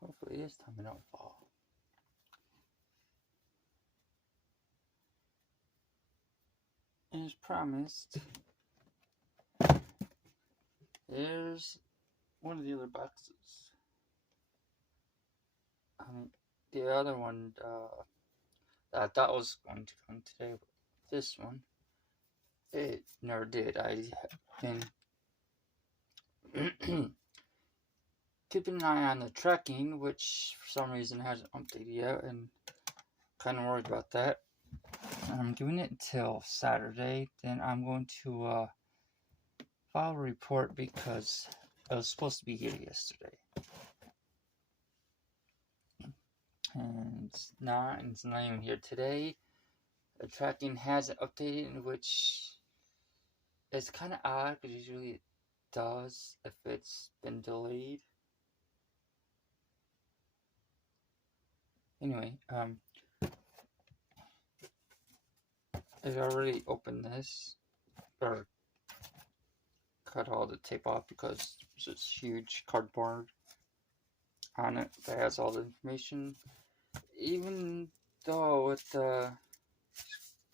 Hopefully this time it don't fall. And as promised, there's one of the other boxes. The other one that I thought was going to come today, but this one, it never did. I have been keeping an eye on the tracking, which for some reason hasn't updated yet, and kind of worried about that. I'm giving it until Saturday, then I'm going to file a report because I was supposed to be here yesterday. And it's not even here today. The tracking hasn't updated, which is kind of odd because usually it does if it's been delayed. Anyway, I've already opened this, or cut all the tape off because there's this huge cardboard on it that has all the information. Even though it's really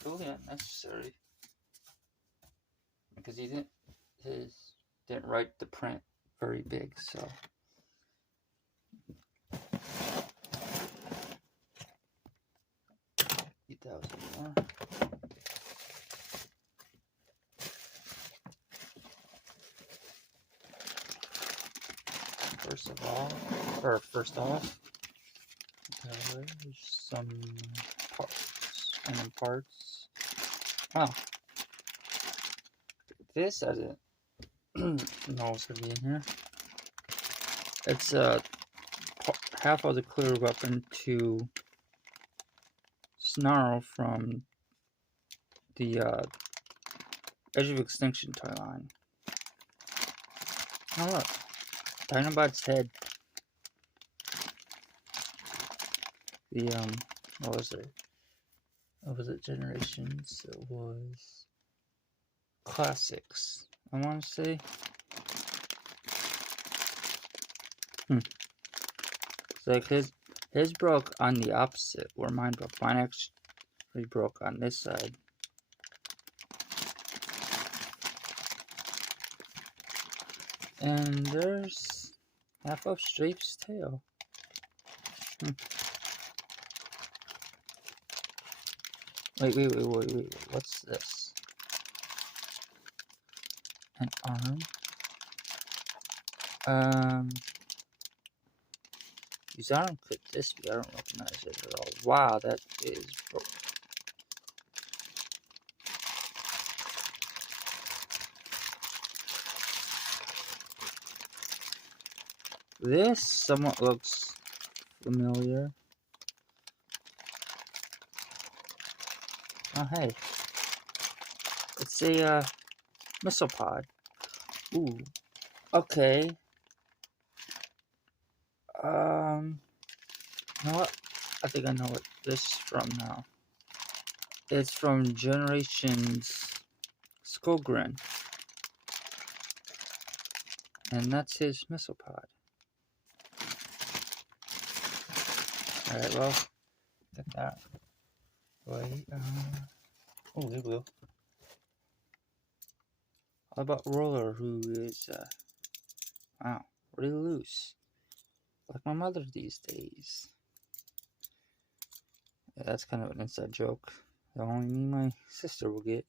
unnecessary because he didn't write the print very big, so. $8,000 more. First off, there's some parts. Wow. This I didn't know was gonna be in here. It's half of the clear weapon to Snarl from the Edge of Extinction toy line. Oh look, Dinobot's head. The what was it? What was it? Generations. It was Classics, I want to say. It's like his broke on the opposite where mine broke. Mine actually broke on this side. And there's half of Strafe's tail. Wait. What's this? An arm? Whose arm could this be? I don't recognize it at all. Wow, that is broken. This somewhat looks familiar. Oh, hey. It's a missile pod. Ooh. Okay. You know what? I think I know what this is from now. It's from Generations Skullgrin. And that's his missile pod. Alright, well, get that. Wait, oh, there we go. How about Roller, who is, wow, really loose. Like my mother these days. Yeah, that's kind of an inside joke that only me and my sister will get.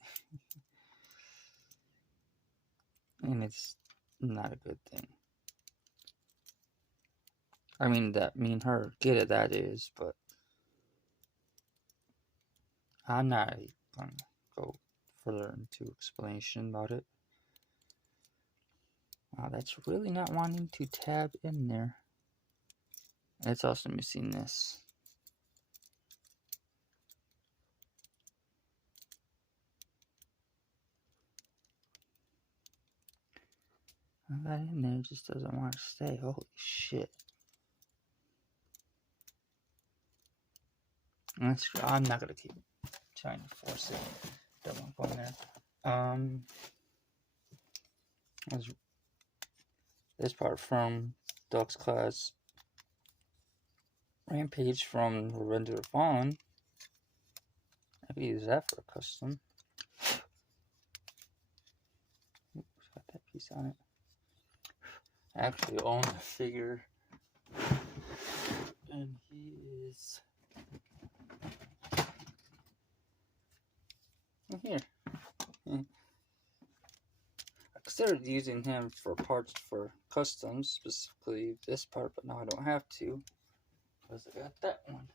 And it's not a good thing. I mean, that me and her get it, that is, but I'm not going to go further into explanation about it. Wow, that's really not wanting to tab in there. It's also missing this. That in there just doesn't want to stay. Holy shit. I'm not going to keep trying to force it. Don't want to go in there. This part from Deluxe Class Rampage from Revenge of the Fallen. I could use that for a custom. Oops, got that piece on it. I actually own the figure. And he is here. I considered using him for parts for customs, specifically this part, but now I don't have to because I got that one.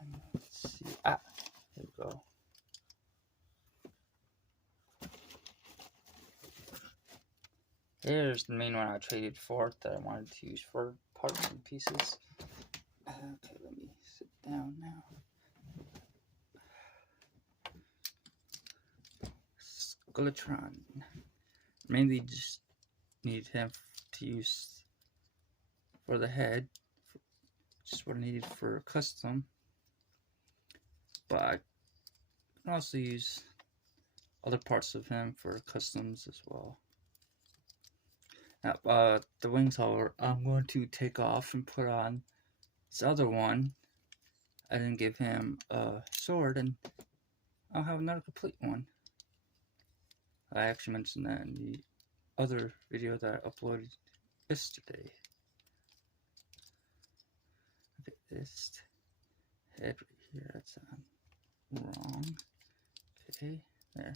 And let's see. Here we go. Here's the main one I traded for that I wanted to use for parts and pieces. Okay, let me sit down now. Skeletron. Mainly just need him to use for the head. Just what I needed for custom. But I can also use other parts of him for customs as well. Now, the wings, however, I'm going to take off and put on this other one. I didn't give him a sword, and I'll have another complete one. I actually mentioned that in the other video that I uploaded yesterday. Okay, this head right here, that's wrong. Okay, there.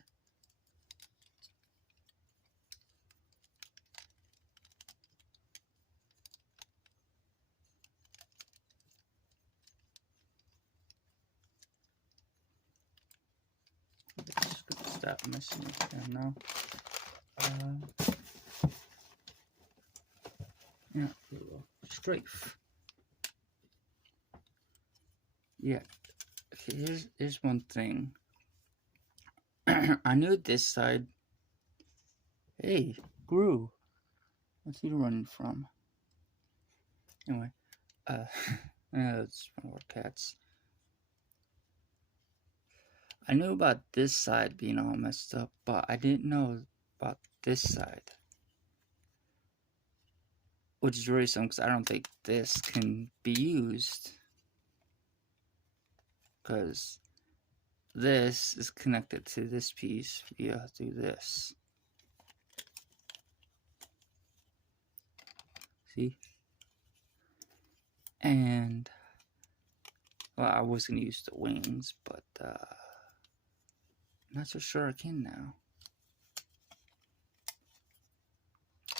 Stop messing with him now. Yeah, strafe. Yeah. Okay, here's one thing. I knew this side. Hey, Gru. What's he running from? Anyway, it's one of our cats. I knew about this side being all messed up, but I didn't know about this side. Which is worrisome because I don't think this can be used. Because this is connected to this piece via through this. See? And, well, I was going to use the wings, but I'm not so sure I can now.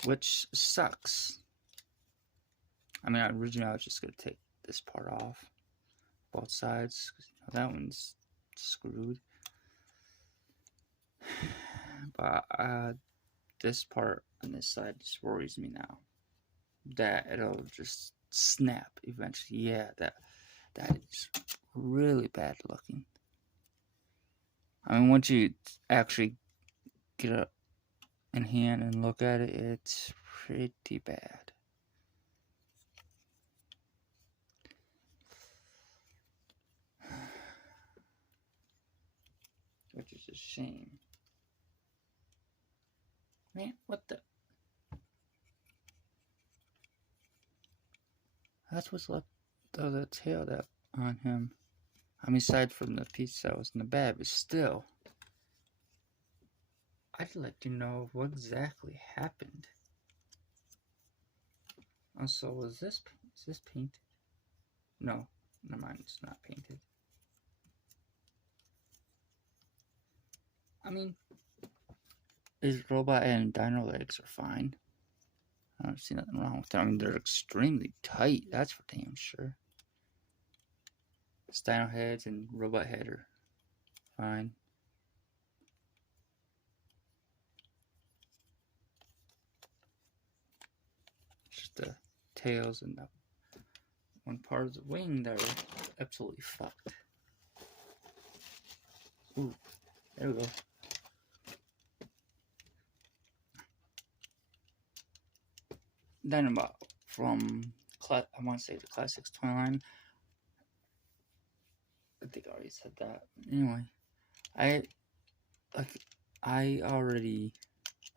Which sucks. I mean, originally I was just going to take this part off. Both sides. That one's screwed. But this part on this side just worries me now. That it'll just snap eventually. Yeah, that is really bad looking. I mean, once you actually get it in hand and look at it, it's pretty bad. Which is a shame. Man, what the? That's what's left of the tail that on him. I mean, aside from the piece that was in the bag, but still. I'd like to know what exactly happened. Also, is this painted? No, never mind, it's not painted. I mean, his robot and dino legs are fine. I don't see nothing wrong with them. I mean, they're extremely tight, that's for damn sure. His dino heads and robot head are fine. Just the tails and the one part of the wing that are absolutely fucked. Ooh, there we go. Then from I want to say the Classics toy line. I think I already said that. Anyway, I already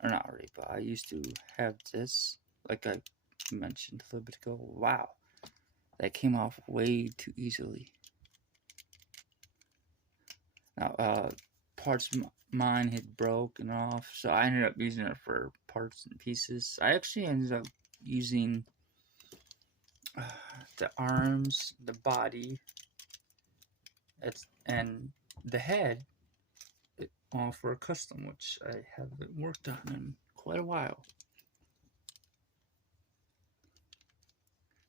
or not already, but I used to have this, like I mentioned a little bit ago. Wow, that came off way too easily. Now, parts of mine had broken off, so I ended up using it for parts and pieces. I actually ended up using the arms, the body, and the head for a custom, which I haven't worked on in quite a while.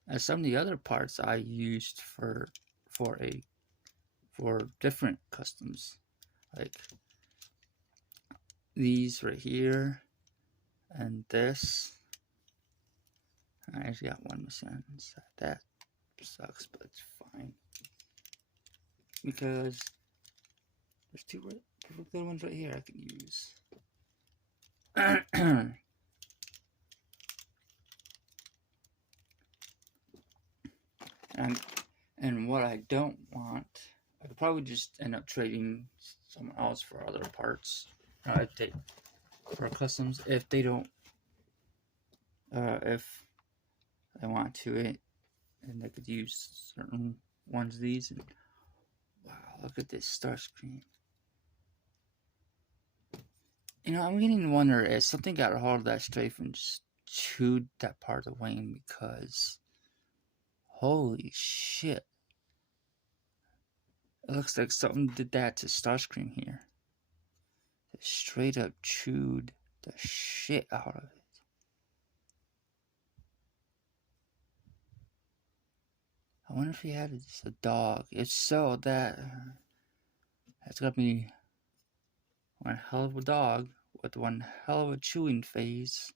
And some of the other parts I used for different customs, like these right here and this. I actually got one missing inside. That sucks, but it's fine because there's two perfect little ones right here I can use. And what I don't want, I could probably just end up trading someone else for other parts. For customs, if they don't, if I want to, and they could use certain ones of these. And wow, look at this star screen. You know, I'm beginning to wonder if something got a hold of that strafe and just chewed that part of the wing, because holy shit. It looks like something did that to Starscream here. It straight up chewed the shit out of it. I wonder if he had just a dog. If so, that's gotta be one hell of a dog with one hell of a chewing phase.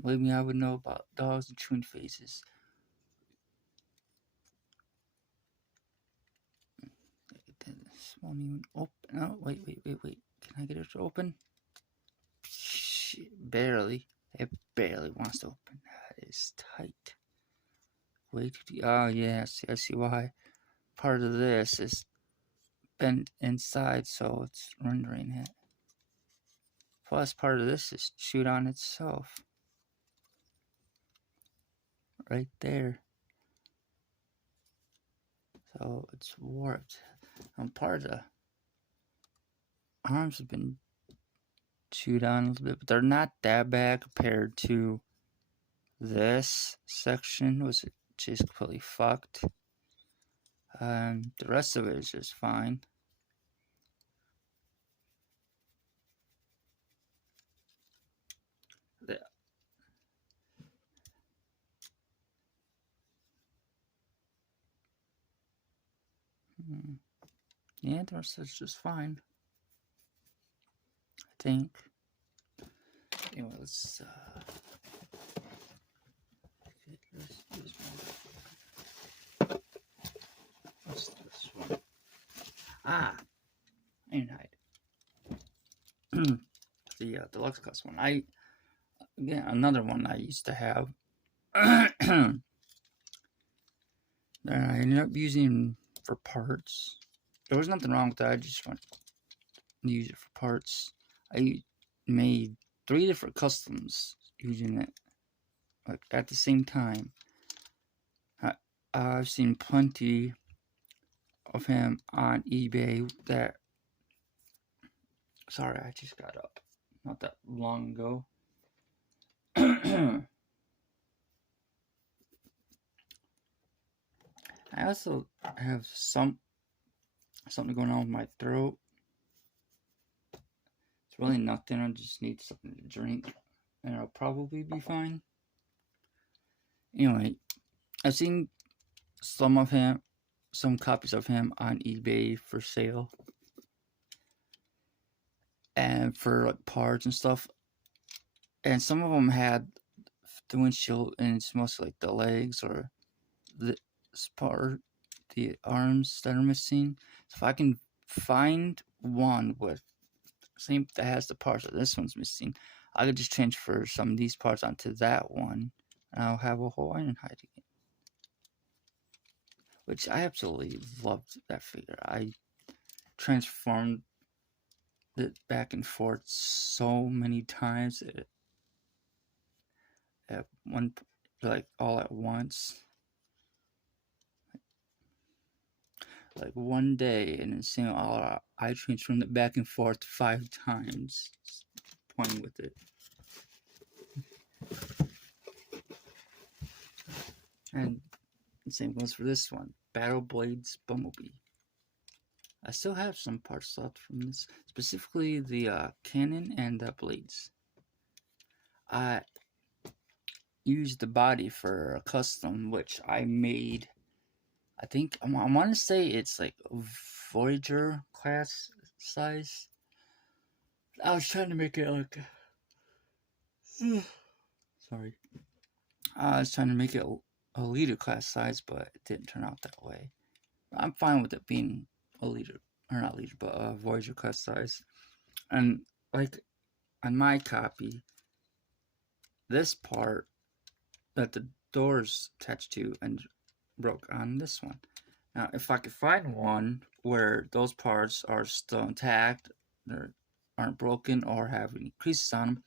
Believe me, I would know about dogs and chewing phases. This won't even open. Oh, wait. Can I get it to open? Shit, barely. It barely wants to open. That is tight. Way too deep. Oh, yes. I see why. Part of this is bent inside, so it's rendering it. Plus, part of this is chewed on itself. Right there. So it's warped. And part of the arms have been chewed on a little bit, but they're not that bad compared to this section, which is completely fucked. The rest of it is just fine. Yeah, the rest is just fine, I think. Anyway, let's do this one. What's this one? Ironhide. The deluxe class one. Again, another one I used to have. That I ended up using for parts. There was nothing wrong with that. I just wanted to use it for parts. I made 3 different customs using it, like at the same time. I've seen plenty of him on eBay that. Sorry, I just got up not that long ago. I also have something going on with my throat. It's really nothing. I just need something to drink, and I'll probably be fine. Anyway, I've seen some copies of him on eBay for sale, and for like parts and stuff. And some of them had the windshield, and it's mostly like the legs or the part, the arms that are missing. So if I can find one with same that has the parts that this one's missing, I could just transfer some of these parts onto that one, and I'll have a whole Ironhide again. Which I absolutely loved that figure. I transformed it back and forth so many times at one, like all at once. Like one day in a single hour, I transformed it back and forth 5 times, playing with it. And the same goes for this one, Battle Blades Bumblebee. I still have some parts left from this, specifically the cannon and the blades. I used the body for a custom, which I made. I think I want to say it's like Voyager class size. I was trying to make it like sorry. I was trying to make it a leader class size, but it didn't turn out that way. I'm fine with it being a leader, or not leader, but a Voyager class size. And like on my copy, this part that the door's attached to and broke on this one. Now, if I could find one where those parts are still intact, they aren't broken or have any creases on them,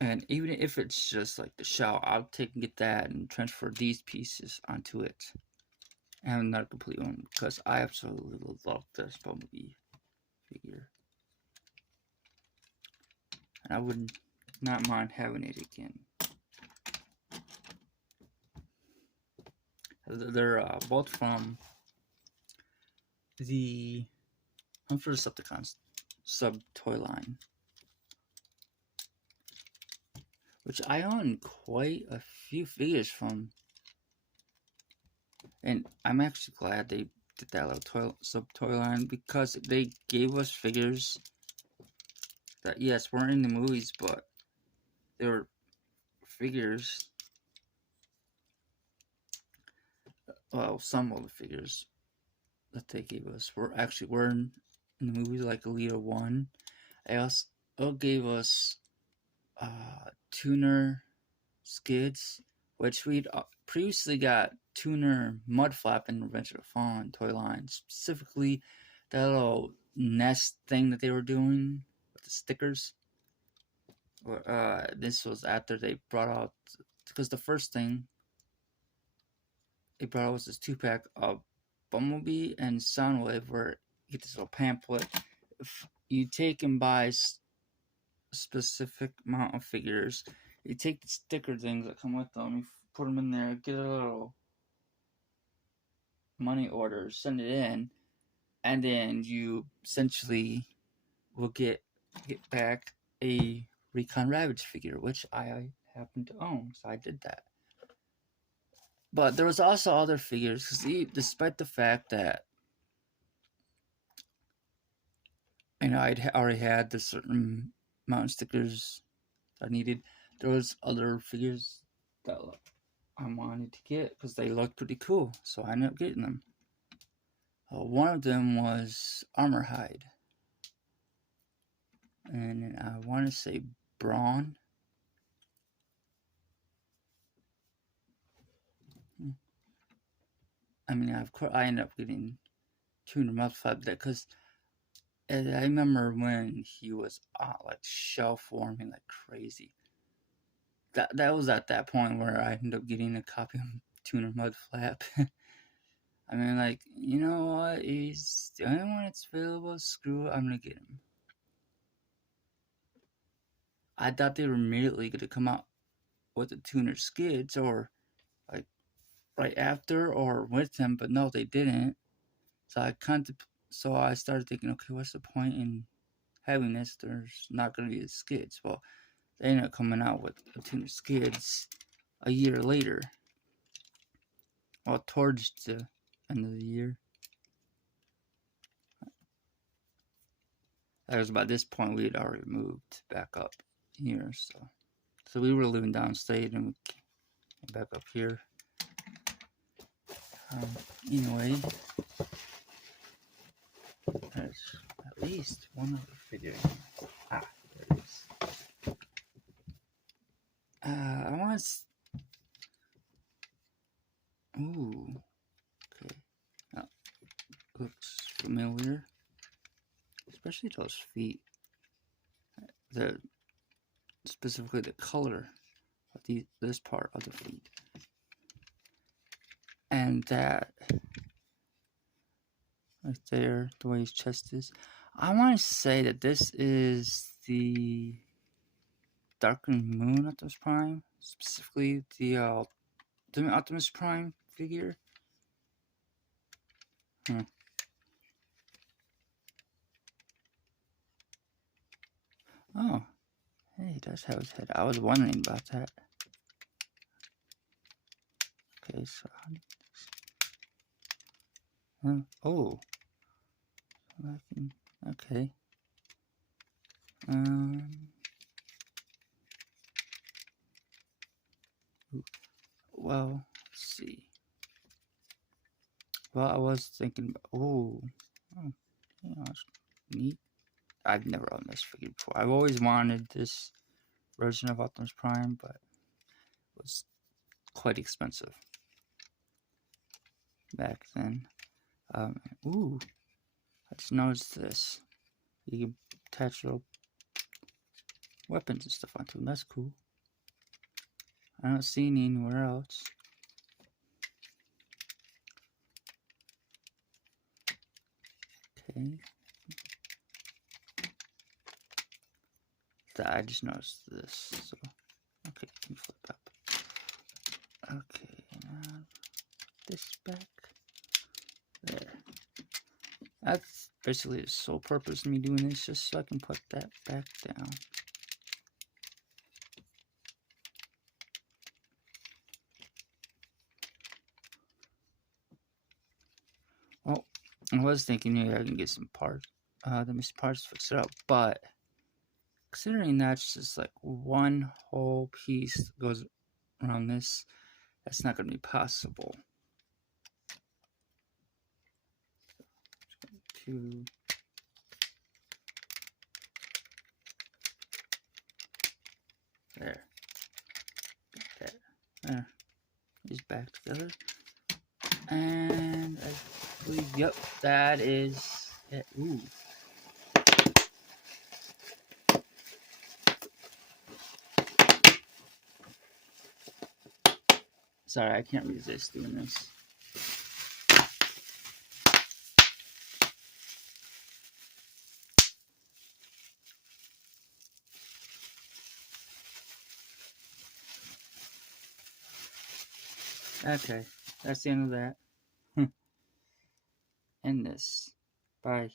and even if it's just like the shell, I'll take and get that and transfer these pieces onto it. And another complete one, because I absolutely love this Bumblebee figure. And I would not mind having it again. They're both from the Hunt for the Decepticons sub toy line, which I own quite a few figures from, and I'm actually glad they did that little sub toy line, because they gave us figures that, yes, weren't in the movies, but they were figures. Well, some of the figures that they gave us were in the movies, like Alita 1. They also gave us tuner skids, which we'd previously got tuner mudflap in Revenge of the Fallen toy line, specifically that little nest thing that they were doing with the stickers. This was after they brought out, because the first thing they brought out was this 2-pack of Bumblebee and Soundwave, where you get this little pamphlet. If you take and buy specific amount of figures, you take the sticker things that come with them, you put them in there, get a little money order, send it in, and then you essentially will get back a Recon Ravage figure, which I happen to own, so I did that. But there was also other figures, because despite the fact that I'd already had the certain amount of stickers I needed, there was other figures that I wanted to get because they looked pretty cool, so I ended up getting them. One of them was Armorhide, and I want to say Brawn. I mean, of course, I ended up getting Tuner Mudflap because I remember when he was like shelf warming like crazy. That was at that point where I ended up getting a copy of Tuner Mudflap. I mean, like, you know what? He's the only one that's available. Screw it, I'm gonna get him. I thought they were immediately gonna come out with the tuner skids, or like right after or with them, but no, they didn't. So I started thinking, okay, what's the point in having this? There's not gonna be the skids. Well, they ended up coming out with the tuner skids a year later. Well, towards the end of the year. That was about this point we had already moved back up here, so we were living downstate and we came back up here. Anyway, there's at least one other figure. There it is. I want to. Ooh, okay. Looks familiar. especially those feet. Specifically the color of this part of the feet, and that right there, the way his chest is. I want to say that this is the Darkened Moon Optimus Prime, specifically the Optimus Prime figure. Oh, hey, he does have his head. I was wondering about that. Okay, so oh, okay. Well, let's see. Well, I was thinking, that's neat. I've never owned this figure before. I've always wanted this version of Optimus Prime, but it was quite expensive back then. I just noticed this. You can attach little weapons and stuff onto them. That's cool. I don't see any anywhere else. Okay. I just noticed this. So, okay, you can flip up. Okay, now this back. There. That's basically the sole purpose of me doing this, just so I can put that back down. Well, I was thinking maybe I can get some parts, the missing parts to fix it up, but considering that's just like one whole piece that goes around this, that's not going to be possible. There. There. These back together. And I believe, yep, that is it. Ooh. Sorry, I can't resist doing this. Okay, that's the end of that. End this. Bye.